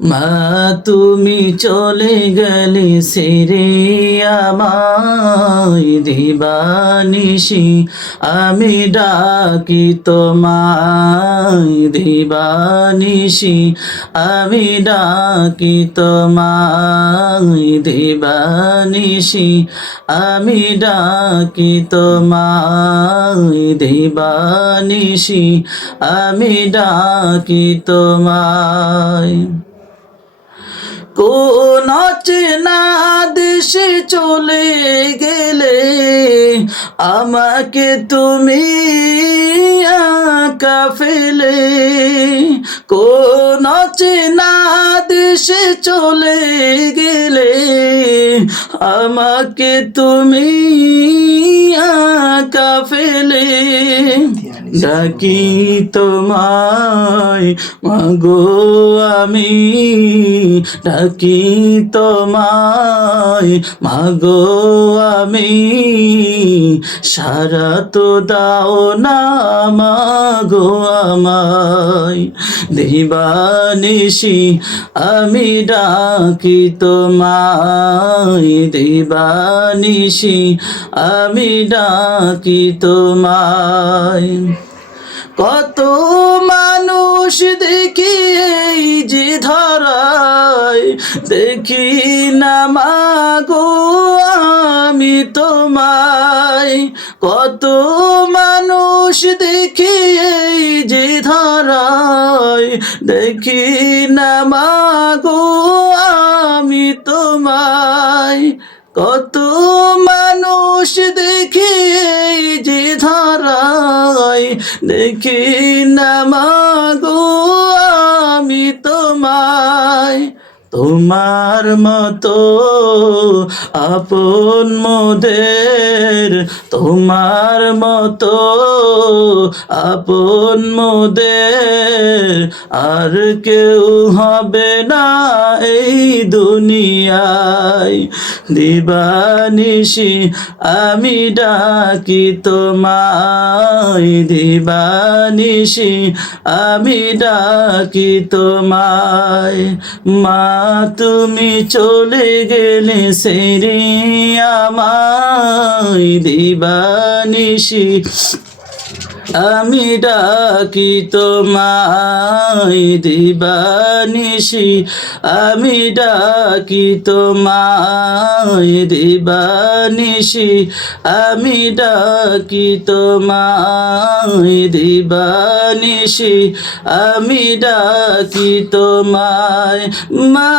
মা তুমি চলে গেলে ছেড়ে আমায় দিবানিশি আমি ডাকি তোমায় দিবানিশি আমি ডাকি তোমায় দিবানিশি আমি ডাকি তোমায় দিবানিশি আমি ডাকি তোমায় কোন অচেনা দেশে চলে গেলে আমাকে তুমি একা ফেলে কোন অচেনা দেশে চলে গেলে আমাকে তুমি একা ফেলে ডাকি তোমায় মাগো আমি ডাকি তোমায় মাগো আমি সারা তো দাও না মাগো আমায় দিবানিশি আমি ডাকি তোমায় দিবানিশি আমি ডাকি তোমায় কত মানুষ দেখি এই যে ধরায় দেখি না মাগো আমি তোমায় কত মানুষ দেখি এই যে ধরায় দেখি না মাগো আমি তোমায় কত মানুষ দেখি এই যে ধরায় দেখি না মাগো আমি তোমায় তোমার মতো আপন মোদের তোমার মতো আপন মোদের আর কেউ হবে না এই দুনিয়ায় দিবানিশি আমি ডাকি তোমায় দিবানিশি আমি ডাকি তোমায় মা তুমি চলে গেলে ছেড়ে আমায় দিবানিশি আমি ডাকি তোমায় দিবানিশি আমি ডাকি তোমায় দিবানিশি আমি ডাকি তোমায় দিবানিশি আমি ডাকি তোমায় মা